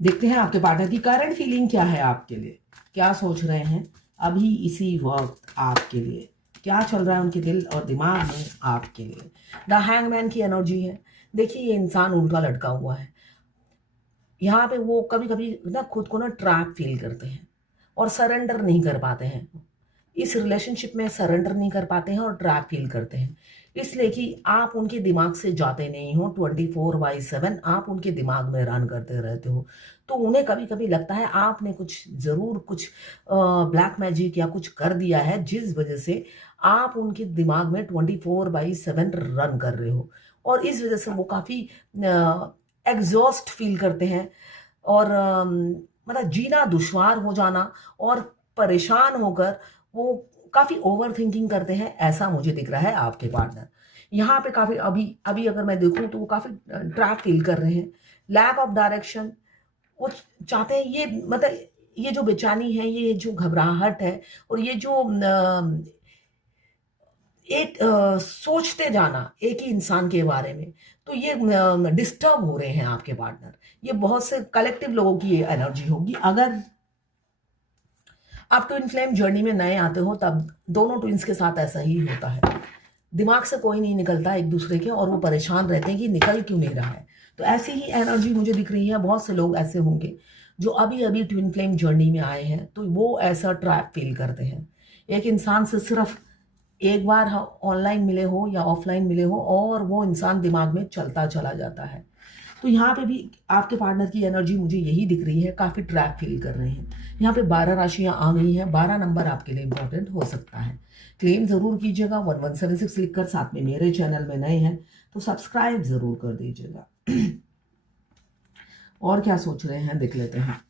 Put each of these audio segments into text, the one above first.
देखते हैं आपके पार्टनर की करंट फीलिंग क्या है आपके लिए, क्या सोच रहे हैं अभी इसी वक्त आपके लिए, क्या चल रहा है उनके दिल और दिमाग में आपके लिए। द हैंगमैन की एनर्जी है। देखिए ये इंसान उल्टा लटका हुआ है। यहाँ पे वो कभी कभी ना खुद को ना ट्रैप फील करते हैं और सरेंडर नहीं कर पाते हैं। इस रिलेशनशिप में सरेंडर नहीं कर पाते हैं और ट्रैप फील करते हैं, इसलिए कि आप उनके दिमाग से जाते नहीं हो। 24/7 आप उनके दिमाग में रन करते रहते हो। तो उन्हें कभी कभी लगता है आपने कुछ ज़रूर कुछ ब्लैक मैजिक या कुछ कर दिया है, जिस वजह से आप उनके दिमाग में 24/7 रन कर रहे हो। और इस वजह से वो काफ़ी एग्जॉस्ट फील करते हैं और मतलब जीना दुश्वार हो जाना और परेशान होकर वो काफ़ी ओवर थिंकिंग करते हैं, ऐसा मुझे दिख रहा है आपके पार्टनर। यहाँ पे काफ़ी अभी अभी अगर मैं देखूँ तो वो काफ़ी ट्रैप फील कर रहे हैं, लैक ऑफ डायरेक्शन। वो चाहते हैं ये मतलब ये जो बेचैनी है, ये जो घबराहट है और ये जो एक सोचते जाना एक ही इंसान के बारे में, तो ये डिस्टर्ब हो रहे हैं आपके पार्टनर। ये बहुत से कलेक्टिव लोगों की ये एनर्जी होगी। अगर आप ट्विन फ्लेम जर्नी में नए आते हो तब दोनों ट्विंस के साथ ऐसा ही होता है। दिमाग से कोई नहीं निकलता एक दूसरे के और वो परेशान रहते हैं कि निकल क्यों नहीं रहा है। तो ऐसी ही एनर्जी मुझे दिख रही है। बहुत से लोग ऐसे होंगे जो अभी अभी ट्विन फ्लेम जर्नी में आए हैं, तो वो ऐसा ट्रैप फील करते हैं। एक इंसान से सिर्फ एक बार ऑनलाइन मिले हो या ऑफलाइन मिले हो और वो इंसान दिमाग में चलता चला जाता है। तो यहाँ पे भी आपके पार्टनर की एनर्जी मुझे यही दिख रही है, काफ़ी ट्रैप फील कर रहे हैं। यहाँ पे 12 राशियाँ आ गई हैं। 12 नंबर आपके लिए इंपॉर्टेंट हो सकता है। क्लेम ज़रूर कीजिएगा 1176 लिखकर। साथ में मेरे चैनल में नए हैं तो सब्सक्राइब ज़रूर कर दीजिएगा। और क्या सोच रहे हैं देख लेते हैं।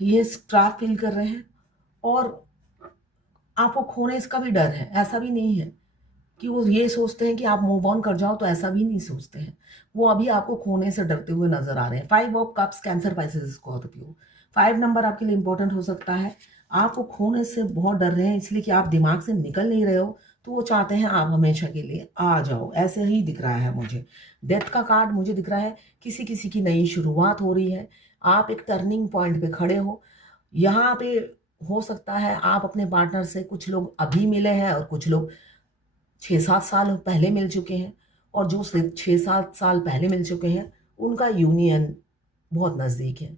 ये ट्रैप फील कर रहे हैं और आपको खोने इसका भी डर है। ऐसा भी नहीं है कि वो ये सोचते हैं कि आप मूव ऑन कर जाओ, तो ऐसा भी नहीं सोचते हैं। वो अभी आपको खोने से डरते हुए नजर आ रहे हैं। 5 of cups, cancer, Pisces, Scorpio. 5 number आपके लिए इंपॉर्टेंट हो सकता है। आपको खोने से बहुत डर रहे हैं इसलिए कि आप दिमाग से निकल नहीं रहे हो, तो वो चाहते हैं आप हमेशा के लिए आ जाओ। ऐसे ही दिख रहा है मुझे। डेथ का कार्ड मुझे दिख रहा है। किसी किसी की नई शुरुआत हो रही है। आप एक टर्निंग पॉइंट पे खड़े हो। यहाँ पे हो सकता है आप अपने पार्टनर से, कुछ लोग अभी मिले हैं और कुछ लोग 6-7 साल पहले मिल चुके हैं। और जो 6-7 साल पहले मिल चुके हैं उनका यूनियन बहुत नज़दीक है।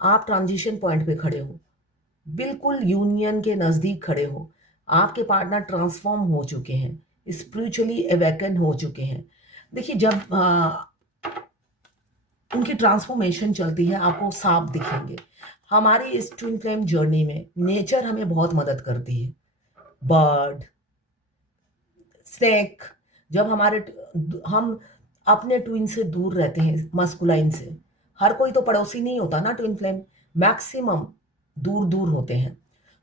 आप ट्रांजिशन पॉइंट पे खड़े हो, बिल्कुल यूनियन के नज़दीक खड़े हो। आपके पार्टनर ट्रांसफॉर्म हो चुके हैं, स्पिरिचुअली अवेकन हो चुके हैं। देखिए जब उनकी ट्रांसफॉर्मेशन चलती है आपको सांप दिखेंगे। हमारी इस ट्विन फ्लेम जर्नी में नेचर हमें बहुत मदद करती है। बर्ड, स्नेक, जब हम अपने ट्विन से दूर रहते हैं, मस्कुलाइन से। हर कोई तो पड़ोसी नहीं होता ना ट्विन फ्लेम, मैक्सिमम दूर दूर होते हैं।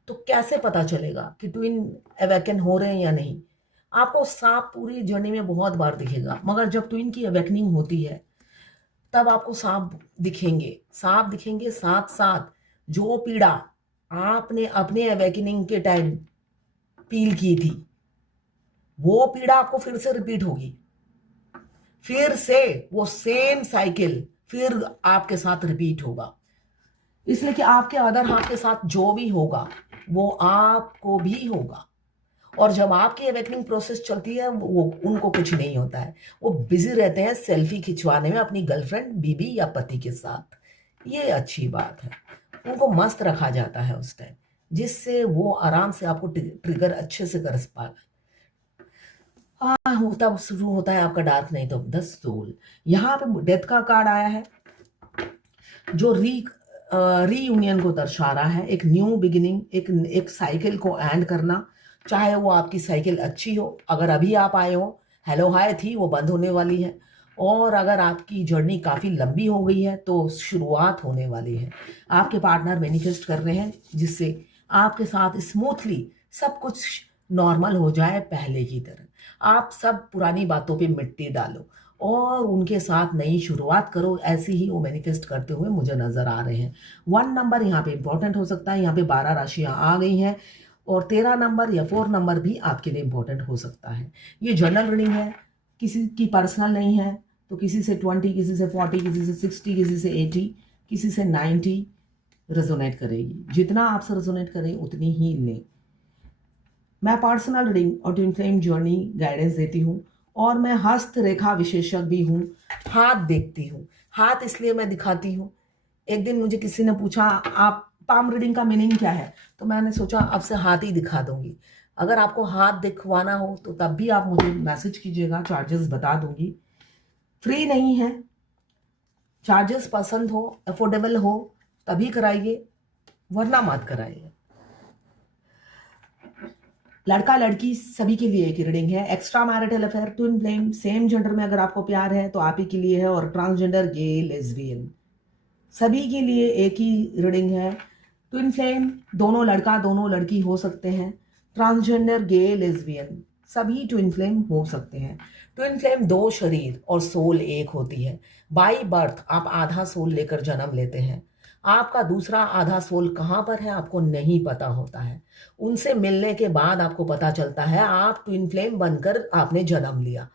तो कैसे पता चलेगा कि ट्विन अवेकन हो रहे हैं या नहीं? आपको सांप पूरी जर्नी में बहुत बार दिखेगा, मगर जब ट्विन की अवेकनिंग होती है तब आपको सांप दिखेंगे। सांप दिखेंगे, साथ साथ जो पीड़ा आपने अपने अवेकनिंग के टाइम फील की थी, वो पीड़ा आपको फिर से रिपीट होगी। फिर से वो सेम साइकिल फिर आपके साथ रिपीट होगा। इसलिए कि आपके अदर हाथ के साथ जो भी होगा वो आपको भी होगा। और जब आपकी अवेकनिंग प्रोसेस चलती है वो उनको कुछ नहीं होता है। वो बिजी रहते हैं सेल्फी खिंचवाने में अपनी गर्लफ्रेंड, बीबी या पति के साथ। ये अच्छी बात है। उनको मस्त रखा जाता है उस टाइम, जिससे वो आराम से आपको ट्रिगर अच्छे से कर पाए। हाँ, तब शुरू होता है आपका dark night of the soul. यहाँ पे डेथ का कार्ड आया है जो रीयूनियन को दर्शा रहा है। एक न्यू बिगिनिंग, एक साइकिल को एंड करना। चाहे वो आपकी साइकिल अच्छी हो, अगर अभी आप आए हो, हेलो हाय थी, वो बंद होने वाली है। और अगर आपकी जर्नी काफ़ी लंबी हो गई है तो शुरुआत होने वाली है। आपके पार्टनर मैनिफेस्ट कर रहे हैं जिससे आपके साथ स्मूथली सब कुछ नॉर्मल हो जाए पहले की तरह। आप सब पुरानी बातों पे मिट्टी डालो और उनके साथ नई शुरुआत करो। ऐसे ही वो मैनिफेस्ट करते हुए मुझे नजर आ रहे हैं। 1 नंबर यहाँ पे इंपॉर्टेंट हो सकता है। यहाँ पे 12 राशियां आ गई हैं और 13 नंबर या 4 नंबर भी आपके लिए इंपॉर्टेंट हो सकता है। ये जनरल रीडिंग है, किसी की पर्सनल नहीं है। तो किसी से 20, किसी से 40, किसी से 60, किसी से 80, किसी से 90 रेजोनेट करेगी। जितना आपसे रेजोनेट करें उतनी ही लें। मैं पर्सनल रीडिंग और ट्विन फ्लेम जर्नी गाइडेंस देती हूँ और मैं हस्त रेखा विशेषज्ञ भी हूँ। हाथ देखती हूँ। हाथ इसलिए मैं दिखाती हूँ, एक दिन मुझे किसी ने पूछा आप पाम रीडिंग का मीनिंग क्या है, तो मैंने सोचा अब से हाथ ही दिखा दूंगी। अगर आपको हाथ दिखवाना हो तो तब भी आप मुझे मैसेज कीजिएगा, चार्जेस बता दूंगी। फ्री नहीं है, चार्जेस पसंद हो, अफोर्डेबल हो तभी कराइए, वरना मत कराइए। लड़का लड़की सभी के लिए एक रीडिंग है। Extra marital affair, twin flame, same gender में अगर आपको प्यार है तो आप ही के लिए है, और ट्रांसजेंडर, गे, लेस्बियन सभी के लिए एक ही रीडिंग है। ट्विन फ्लेम दोनों लड़का दोनों लड़की हो सकते हैं। ट्रांसजेंडर, गे, लेस्बियन सभी ट्विन फ्लेम हो सकते हैं। ट्विन फ्लेम दो शरीर और सोल एक होती है। बाई बर्थ आप आधा सोल लेकर जन्म लेते हैं। आपका दूसरा आधा सोल कहाँ पर है आपको नहीं पता होता है। उनसे मिलने के बाद आपको पता चलता है आप ट्विन फ्लेम बनकर आपने जन्म लिया।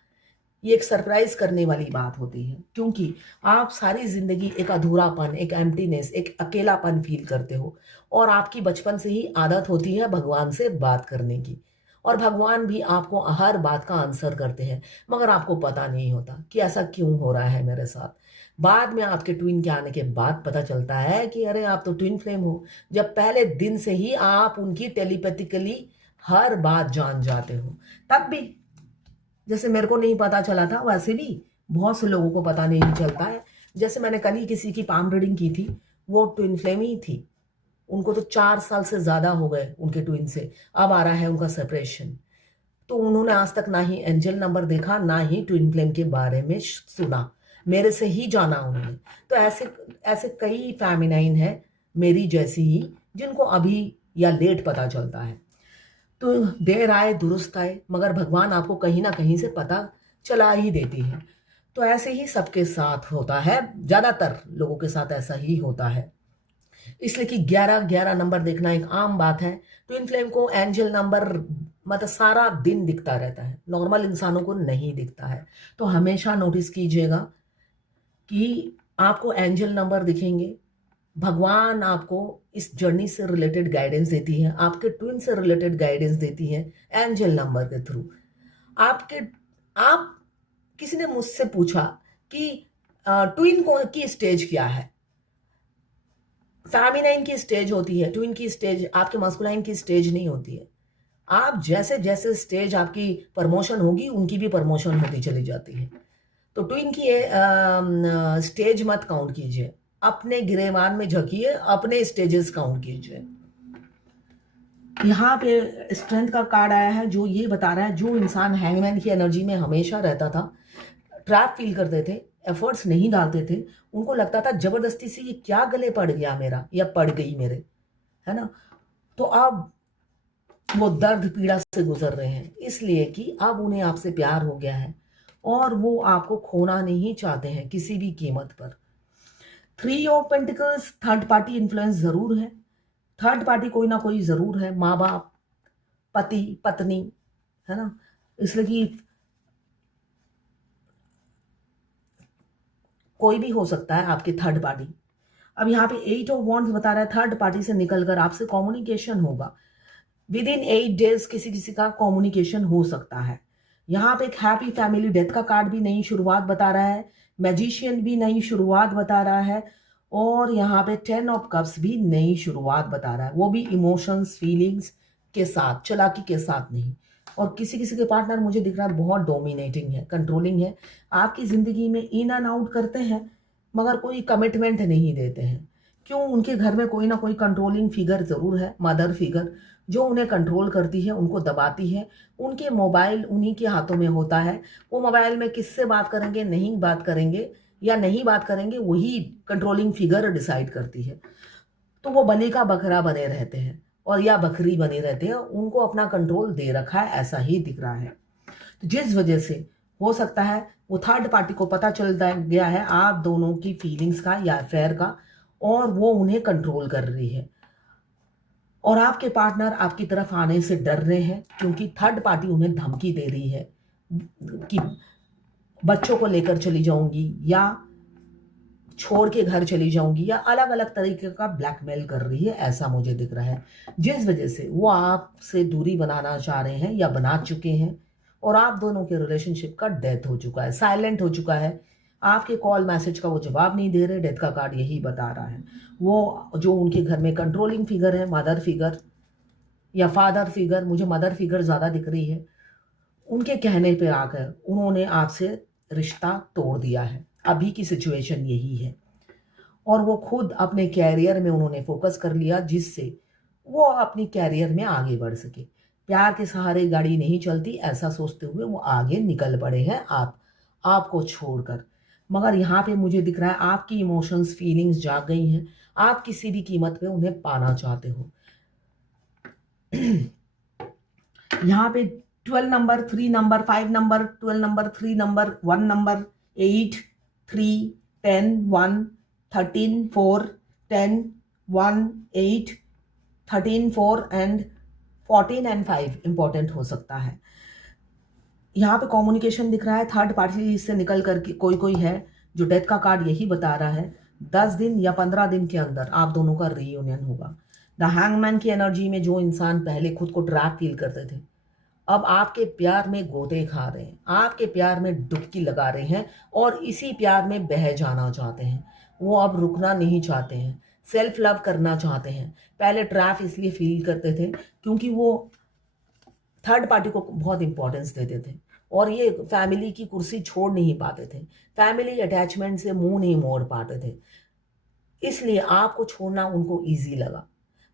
ये एक सरप्राइज करने वाली बात होती है, क्योंकि आप सारी जिंदगी एक अधूरापन, एक एम्प्टीनेस, एक अकेलापन फील करते हो, और आपकी बचपन से ही आदत होती है भगवान से बात करने की, और भगवान भी आपको हर बात का आंसर करते हैं, मगर आपको पता नहीं होता कि ऐसा क्यों हो रहा है मेरे साथ। बाद में आपके ट्विन के आने के बाद पता चलता है कि अरे आप तो ट्विन फ्लेम हो, जब पहले दिन से ही आप उनकी टेलीपैथिकली हर बात जान जाते हो। तब भी जैसे मेरे को नहीं पता चला था, वैसे भी बहुत से लोगों को पता नहीं चलता है। जैसे मैंने कल ही किसी की पाम रीडिंग की थी, वो ट्विन फ्लेम ही थी। उनको तो 4 साल से ज़्यादा हो गए उनके ट्विन से, अब आ रहा है उनका सेपरेशन। तो उन्होंने आज तक ना ही एंजल नंबर देखा, ना ही ट्विन फ्लेम के बारे में सुना, मेरे से ही जाना उन्होंने। तो ऐसे ऐसे कई फेमिनाइन है मेरी जैसी ही, जिनको अभी या लेट पता चलता है। तो देर आए दुरुस्त आए, मगर भगवान आपको कहीं ना कहीं से पता चला ही देती है। तो ऐसे ही सबके साथ होता है, ज़्यादातर लोगों के साथ ऐसा ही होता है। इसलिए कि 11-11 नंबर देखना एक आम बात है। ट्विन फ्लेम को एंजल नंबर मतलब सारा दिन दिखता रहता है, नॉर्मल इंसानों को नहीं दिखता है। तो हमेशा नोटिस कीजिएगा कि आपको एंजल नंबर दिखेंगे। भगवान आपको इस जर्नी से रिलेटेड गाइडेंस देती है, आपके ट्विन से रिलेटेड गाइडेंस देती है एंजल नंबर के थ्रू। आप किसी ने मुझसे पूछा कि ट्विन को की स्टेज क्या है। फेमिनाइन की स्टेज होती है, ट्विन की स्टेज आपके मास्कुलाइन की स्टेज नहीं होती है। आप जैसे जैसे स्टेज आपकी प्रमोशन होगी, उनकी भी प्रमोशन होती चली जाती है। तो ट्विन की स्टेज मत काउंट कीजिए, अपने गिरेबान में झकिए, अपने स्टेजेस काउंट कीजिए। यहाँ पे स्ट्रेंथ का कार्ड आया है, जो ये बता रहा है जो इंसान हैंगमैन की एनर्जी में हमेशा रहता था, ट्रैप फील करते थे, एफर्ट्स नहीं डालते थे, उनको लगता था जबरदस्ती से ये क्या गले पड़ गया मेरा या पड़ गई मेरे, है ना। तो अब वो दर्द पीड़ा से गुजर रहे हैं, इसलिए कि अब उन्हें आपसे प्यार हो गया है और वो आपको खोना नहीं चाहते हैं किसी भी कीमत पर। 3 of pentacles, third party influence जरूर है। थर्ड पार्टी कोई ना कोई जरूर है, माँ बाप, पति, पत्नी, है ना। इसलिए कि कोई भी हो सकता है आपकी थर्ड पार्टी। अब यहाँ पे 8 ऑफ वॉन्ड्स बता रहा है थर्ड पार्टी से निकलकर आपसे कम्युनिकेशन होगा। विद इन 8 डेज किसी किसी का कम्युनिकेशन हो सकता है। यहाँ पे एक हैप्पी फैमिली डेथ का कार्ड भी नई शुरुआत बता रहा है, मैजिशियन भी नई शुरुआत बता रहा है, और यहाँ पे 10 ऑफ कप्स भी नई शुरुआत बता रहा है, वो भी इमोशंस, फीलिंग्स के साथ, चालाकी के साथ नहीं। और किसी किसी के पार्टनर मुझे दिख रहा है बहुत डोमिनेटिंग है, कंट्रोलिंग है, आपकी ज़िंदगी में इन एंड आउट करते हैं मगर कोई कमिटमेंट नहीं देते हैं। क्यों? उनके घर में कोई ना कोई कंट्रोलिंग फिगर ज़रूर है, मदर फिगर, जो उन्हें कंट्रोल करती है, उनको दबाती है। उनके मोबाइल उन्हीं के हाथों में होता है। वो मोबाइल में किससे बात करेंगे, नहीं बात करेंगे या नहीं बात करेंगे, वही कंट्रोलिंग फिगर डिसाइड करती है। तो वो बलि का बकरा बने रहते हैं और या बकरी बने रहते हैं, उनको अपना कंट्रोल दे रखा है, ऐसा ही दिख रहा है। तो जिस वजह से हो सकता है वो थर्ड पार्टी को पता चल गया है आप दोनों की फीलिंग्स का या अफेयर का, और वो उन्हें कंट्रोल कर रही है। और आपके पार्टनर आपकी तरफ आने से डर रहे हैं, क्योंकि थर्ड पार्टी उन्हें धमकी दे रही है कि बच्चों को लेकर चली जाऊंगी या छोड़ के घर चली जाऊंगी, या अलग अलग तरीके का ब्लैकमेल कर रही है, ऐसा मुझे दिख रहा है, जिस वजह से वो आपसे दूरी बनाना चाह रहे हैं या बना चुके हैं। और आप दोनों के रिलेशनशिप का डेथ हो चुका है, साइलेंट हो चुका है। आपके कॉल मैसेज का वो जवाब नहीं दे रहे, डेथ का कार्ड यही बता रहा है। वो जो उनके घर में कंट्रोलिंग फिगर है, मदर फिगर या फादर फिगर, मुझे मदर फिगर ज़्यादा दिख रही है, उनके कहने पे आकर उन्होंने आपसे रिश्ता तोड़ दिया है। अभी की सिचुएशन यही है। और वो खुद अपने कैरियर में उन्होंने फोकस कर लिया, जिससे वो अपनी कैरियर में आगे बढ़ सके। प्यार के सहारे गाड़ी नहीं चलती, ऐसा सोचते हुए वो आगे निकल पड़े हैं आपको छोड़कर। मगर यहाँ पे मुझे दिख रहा है आपकी इमोशंस, फीलिंग्स जाग गई हैं। आप किसी भी कीमत पे उन्हें पाना चाहते हो। यहाँ पे 12 number, 3 number, 5 number, 12 number, 3 number, 1 number, 8, 3, 10, 1, 13, 4, 10, 1, 8, 13, 4 and 14 and 5 important हो सकता है। यहाँ पे कम्युनिकेशन दिख रहा है, थर्ड पार्टी से निकल कर कोई है, जो डेथ का कार्ड यही बता रहा है 10 दिन या 15 दिन के अंदर आप दोनों का रीयूनियन होगा। द हैंगमैन की एनर्जी में जो इंसान पहले खुद को ट्रैप फील करते थे, अब आपके प्यार में गोते खा रहे हैं, आपके प्यार में डुबकी लगा रहे हैं और इसी प्यार में बह जाना चाहते हैं। वो अब रुकना नहीं चाहते हैं, सेल्फ लव करना चाहते हैं। पहले ट्रैप इसलिए फील करते थे क्योंकि वो थर्ड पार्टी को बहुत इंपॉर्टेंस देते थे और ये फैमिली की कुर्सी छोड़ नहीं पाते थे, फैमिली अटैचमेंट से मुंह नहीं मोड़ पाते थे, इसलिए आपको छोड़ना उनको ईजी लगा।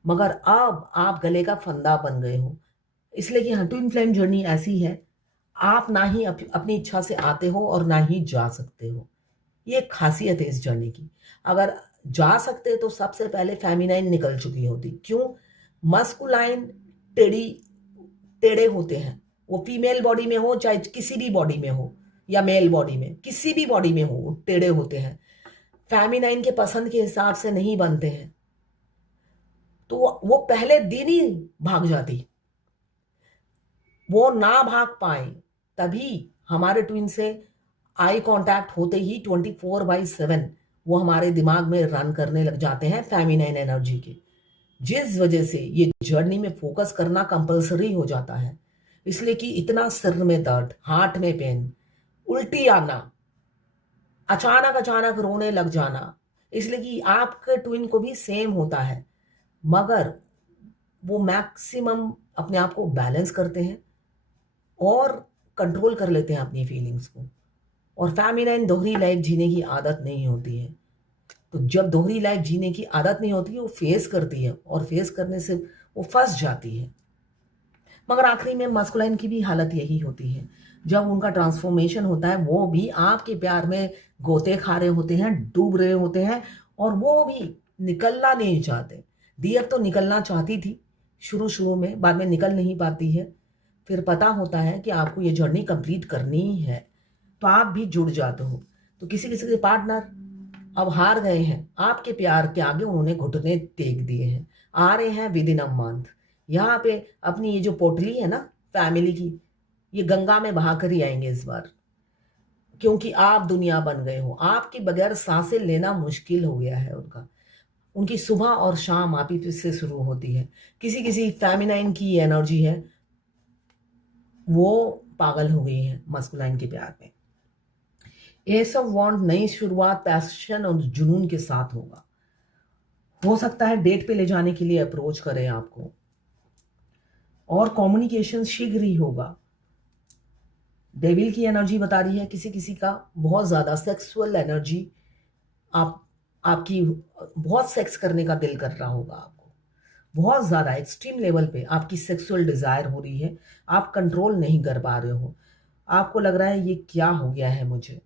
मगर अब आप गले का फंदा बन गए हो, इसलिए कि हाँ, ट्विन फ्लेम जर्नी ऐसी है, आप ना ही अपनी इच्छा से आते हो और ना ही जा सकते हो। ये एक खासियत है इस जर्नी की। अगर जा सकते तो सबसे पहले फेमिनाइन निकल चुकी होती। क्यों? मस्कुलाइन टेढ़े होते हैं, वो फीमेल बॉडी में हो चाहे किसी भी बॉडी में हो, या मेल बॉडी में, किसी भी बॉडी में हो, वो टेढ़े होते हैं, फेमिनाइन के पसंद के हिसाब से नहीं बनते हैं। तो वो पहले दिन ही भाग जाती, वो ना भाग पाए तभी हमारे ट्विन से आई कांटेक्ट होते ही 24/7 वो हमारे दिमाग में रन करने लग जाते हैं फेमिनाइन एनर्जी के, जिस वजह से ये जर्नी में फोकस करना कंपलसरी हो जाता है। इसलिए कि इतना सिर में दर्द, हार्ट में पेन, उल्टी आना, अचानक अचानक रोने लग जाना, इसलिए कि आपके ट्विन को भी सेम होता है, मगर वो मैक्सिमम अपने आप को बैलेंस करते हैं और कंट्रोल कर लेते हैं अपनी फीलिंग्स को। और फेमिनाइन दोहरी लाइफ जीने की आदत नहीं होती है, तो जब दोहरी लाइफ जीने की आदत नहीं होती है, वो फेस करती है और फेस करने से वो फंस जाती है। मगर आखिरी में मस्कुलाइन की भी हालत यही होती है, जब उनका ट्रांसफॉर्मेशन होता है वो भी आपके प्यार में गोते खा रहे होते हैं, डूब रहे होते हैं, और वो भी निकलना नहीं चाहते। डीएफ तो निकलना चाहती थी शुरू में, बाद में निकल नहीं पाती है, फिर पता होता है कि आपको ये जर्नी कंप्लीट करनी ही है, तो आप भी जुड़ जाते हो। तो किसी किसी के पार्टनर अब हार गए हैं, आपके प्यार के आगे उन्होंने घुटने टेक दिए हैं, आ रहे हैं विद इन अ मंथ। यहाँ पे अपनी ये जो पोटली है ना फैमिली की, ये गंगा में बहा कर ही आएंगे इस बार, क्योंकि आप दुनिया बन गए हो, आपके बगैर सांसें लेना मुश्किल हो गया है उनका। उनकी सुबह और शाम आप ही से शुरू होती है। किसी किसी फेमिनाइन की एनर्जी है, वो पागल हो गई है मस्कुलाइन के प्यार में। एस ऑफ वॉन्ड नई शुरुआत पैशन और जुनून के साथ होगा। हो सकता है डेट पे ले जाने के लिए अप्रोच करें आपको, और कम्युनिकेशन शीघ्र ही होगा। डेविल की एनर्जी बता रही है किसी किसी का बहुत ज्यादा सेक्सुअल एनर्जी, आपकी बहुत सेक्स करने का दिल कर रहा होगा आपको, बहुत ज़्यादा एक्सट्रीम लेवल पे आपकी सेक्सुअल डिज़ायर हो रही है, आप कंट्रोल नहीं कर पा रहे हो, आपको लग रहा है ये क्या हो गया है मुझे,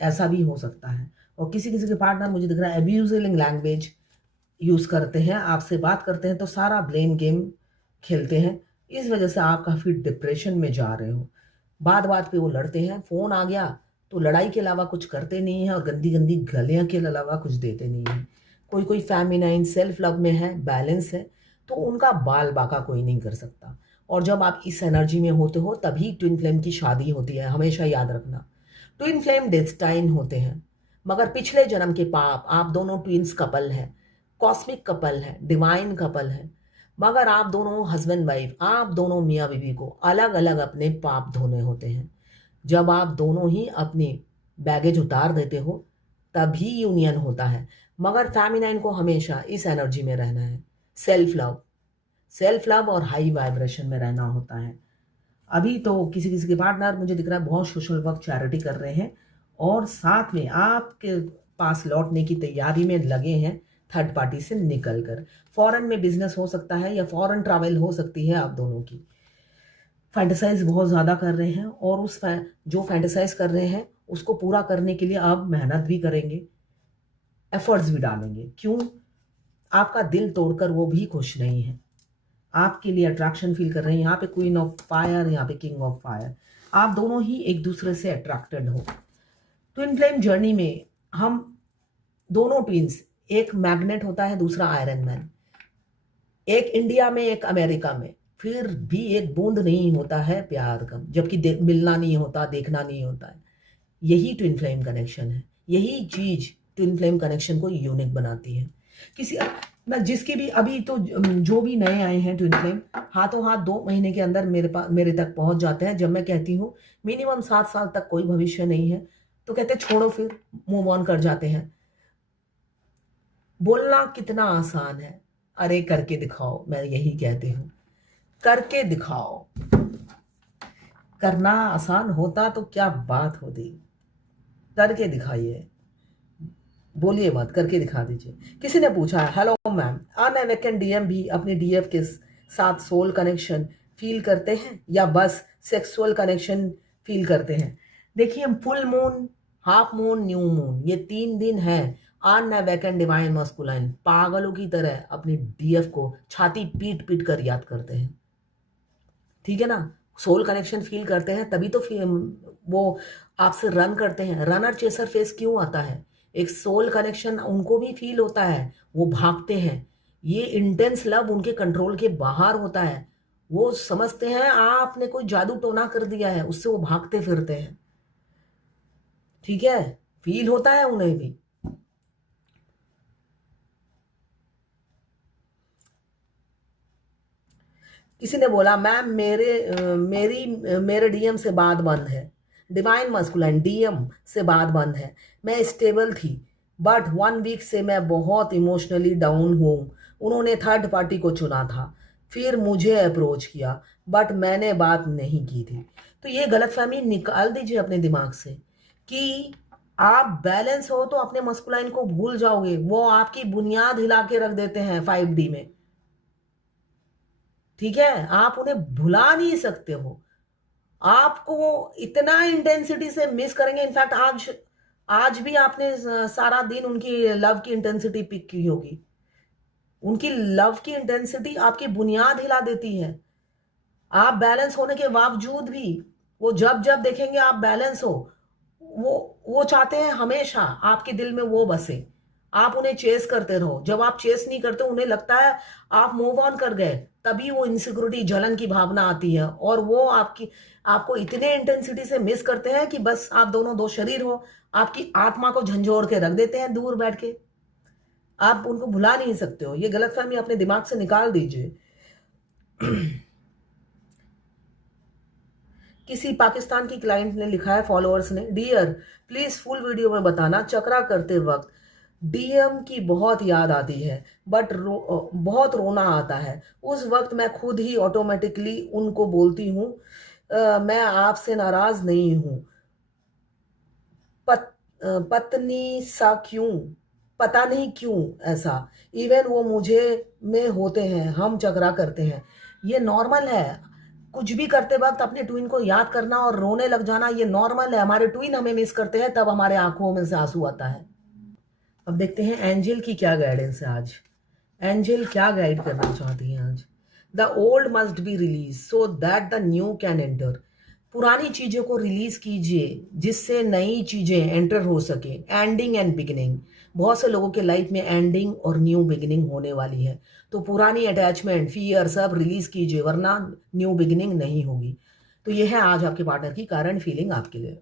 ऐसा भी हो सकता है। और किसी किसी के पार्टनर मुझे दिख रहा है अब्यूजिंग लैंग्वेज यूज़ करते हैं, आपसे बात करते हैं तो सारा ब्लेम गेम खेलते हैं, इस वजह से आप काफ़ी डिप्रेशन में जा रहे हो। बात बात पे वो लड़ते हैं, फ़ोन आ गया तो लड़ाई के अलावा कुछ करते नहीं हैं और गंदी गंदी गालियाँ के अलावा कुछ देते नहीं हैं। कोई फेमिनाइन सेल्फ लव में है, बैलेंस है, तो उनका बाल बाका कोई नहीं कर सकता। और जब आप इस एनर्जी में होते हो तभी ट्विन फ्लेम की शादी होती है, हमेशा याद रखना। ट्विन फ्लेम डेस्टाइन होते हैं, मगर पिछले जन्म के पाप, आप दोनों ट्विंस कपल हैं, कॉस्मिक कपल है, डिवाइन कपल है, मगर आप दोनों हस्बैंड वाइफ, आप दोनों मियाँ बीवी को अलग अलग अपने पाप धोने होते हैं। जब आप दोनों ही अपनी बैगेज उतार देते हो तभी यूनियन होता है, मगर फेमिनाइन को हमेशा इस एनर्जी में रहना है, सेल्फ लव और हाई वाइब्रेशन में रहना होता है। अभी तो किसी किसी के पार्टनर मुझे दिख रहा है बहुत सोशल वर्क चैरिटी कर रहे हैं और साथ में आपके पास लौटने की तैयारी में लगे हैं थर्ड पार्टी से निकल कर। फॉरेन में बिजनेस हो सकता है या फॉरेन ट्रैवल हो सकती है आप दोनों की। फैंटेसाइज बहुत ज़्यादा कर रहे हैं और जो फैंटेसाइज कर रहे हैं उसको पूरा करने के लिए आप मेहनत भी करेंगे, एफर्ट्स भी डालेंगे। क्यों? आपका दिल तोड़कर वो भी खुश नहीं है, आपके लिए अट्रैक्शन फील कर रहे हैं। यहाँ पे क्वीन ऑफ फायर, यहाँ पे किंग ऑफ फायर, आप दोनों ही एक दूसरे से अट्रैक्टेड हो। ट्विन फ्लेम जर्नी में हम दोनों ट्विंस, एक मैग्नेट होता है, दूसरा आयरन मैन, एक इंडिया में एक अमेरिका में, फिर भी एक बूंद नहीं होता है प्यार का, जबकि मिलना नहीं होता, देखना नहीं होता है। यही ट्विन फ्लेम कनेक्शन है, यही चीज ट्विन फ्लेम कनेक्शन को यूनिक बनाती है। मैं जिसकी भी अभी तो जो भी नए आए हैं ट्विन फ्लेम, हाथों हाथ 2 महीने के अंदर मेरे तक पहुंच जाते हैं। जब मैं कहती हूँ मिनिमम 7 साल तक कोई भविष्य नहीं है, तो कहते छोड़ो, फिर मूव ऑन कर जाते हैं। बोलना कितना आसान है, अरे करके दिखाओ, मैं यही कहती हूँ, करके दिखाओ। करना आसान होता तो क्या बात होती, करके दिखाइए, बोलिए मत, करके दिखा दीजिए। किसी ने पूछा है, हेलो मैम, अनअवेकन डीएम भी अपने डीएफ के साथ सोल कनेक्शन फील करते हैं या बस सेक्सुअल कनेक्शन फील करते हैं? देखिए, full moon, half moon, new moon, ये 3 दिन है अनअवेकन डिवाइन मस्कुलाइन पागलों की तरह अपनी डीएफ को छाती पीट पीट कर याद करते हैं। ठीक है ना? सोल कनेक्शन फील करते हैं तभी तो वो आपसे रन करते हैं। रनर चेसर फेस क्यों आता है? एक सोल कनेक्शन उनको भी फील होता है, वो भागते हैं। ये इंटेंस लव उनके कंट्रोल के बाहर होता है, वो समझते हैं आपने कोई जादू टोना कर दिया है, उससे वो भागते फिरते हैं। ठीक है? फील होता है उन्हें भी। किसी ने बोला मैम मेरे डीएम से बात बंद है, डिवाइन मस्कुलाइन डीएम से बात बंद है। मैं स्टेबल थी बट 1 वीक से मैं बहुत इमोशनली डाउन हूँ। उन्होंने थर्ड पार्टी को चुना था, फिर मुझे अप्रोच किया बट मैंने बात नहीं की थी। तो ये गलतफहमी निकाल दीजिए अपने दिमाग से कि आप बैलेंस हो तो अपने मस्कुलाइन को भूल जाओगे। वो आपकी बुनियाद हिला के रख देते हैं 5D में। ठीक है? आप उन्हें भुला नहीं सकते हो, आपको इतना इंटेंसिटी से मिस करेंगे। इनफैक्ट आज भी आपने सारा दिन उनकी लव की इंटेंसिटी पिक की होगी। उनकी लव की इंटेंसिटी आपकी बुनियाद हिला देती है। आप बैलेंस होने के बावजूद भी वो जब जब देखेंगे आप बैलेंस हो, वो चाहते हैं हमेशा आपके दिल में वो बसे, आप उन्हें चेस करते रहो। जब आप चेस नहीं करते, उन्हें लगता है आप मूव ऑन कर गए, तभी वो इनसिक्योरिटी, जलन की भावना आती है और वो आपको इतने इंटेंसिटी से मिस करते हैं कि बस आप दोनों 2 शरीर हो, आपकी आत्मा को झंझोड़ के रख देते हैं दूर बैठ के। आप उनको भुला नहीं सकते हो, ये गलतफहमी अपने दिमाग से निकाल दीजिए। किसी पाकिस्तान की क्लाइंट ने लिखा है, फॉलोअर्स ने, डियर प्लीज फुल वीडियो में बताना, चक्रा करते वक्त डीएम की बहुत याद आती है बट बहुत रोना आता है। उस वक्त मैं खुद ही ऑटोमेटिकली उनको बोलती हूँ मैं आपसे नाराज नहीं हूँ, पत्नी सा क्यों, पता नहीं क्यों ऐसा। इवन वो मुझे में होते हैं, हम झगड़ा करते हैं। ये नॉर्मल है, कुछ भी करते वक्त अपने ट्विन को याद करना और रोने लग जाना, ये नॉर्मल है। हमारे ट्विन हमें मिस करते हैं, तब हमारे आंखों में से आंसू आता है। अब देखते हैं एंजल की क्या गाइडेंस है आज। एंजल क्या गाइड करना चाहती है आज? The old must be release so that the new can enter. पुरानी चीजों को रिलीज कीजिए जिससे नई चीजें एंटर हो सके। एंडिंग एंड बिगिनिंग, बहुत से लोगों के लाइफ में एंडिंग और न्यू बिगिनिंग होने वाली है, तो पुरानी अटैचमेंट, फियर सब रिलीज कीजिए, वरना न्यू बिगिनिंग नहीं होगी। तो यह है आज आपके पार्टनर की करंट फीलिंग आपके लिए।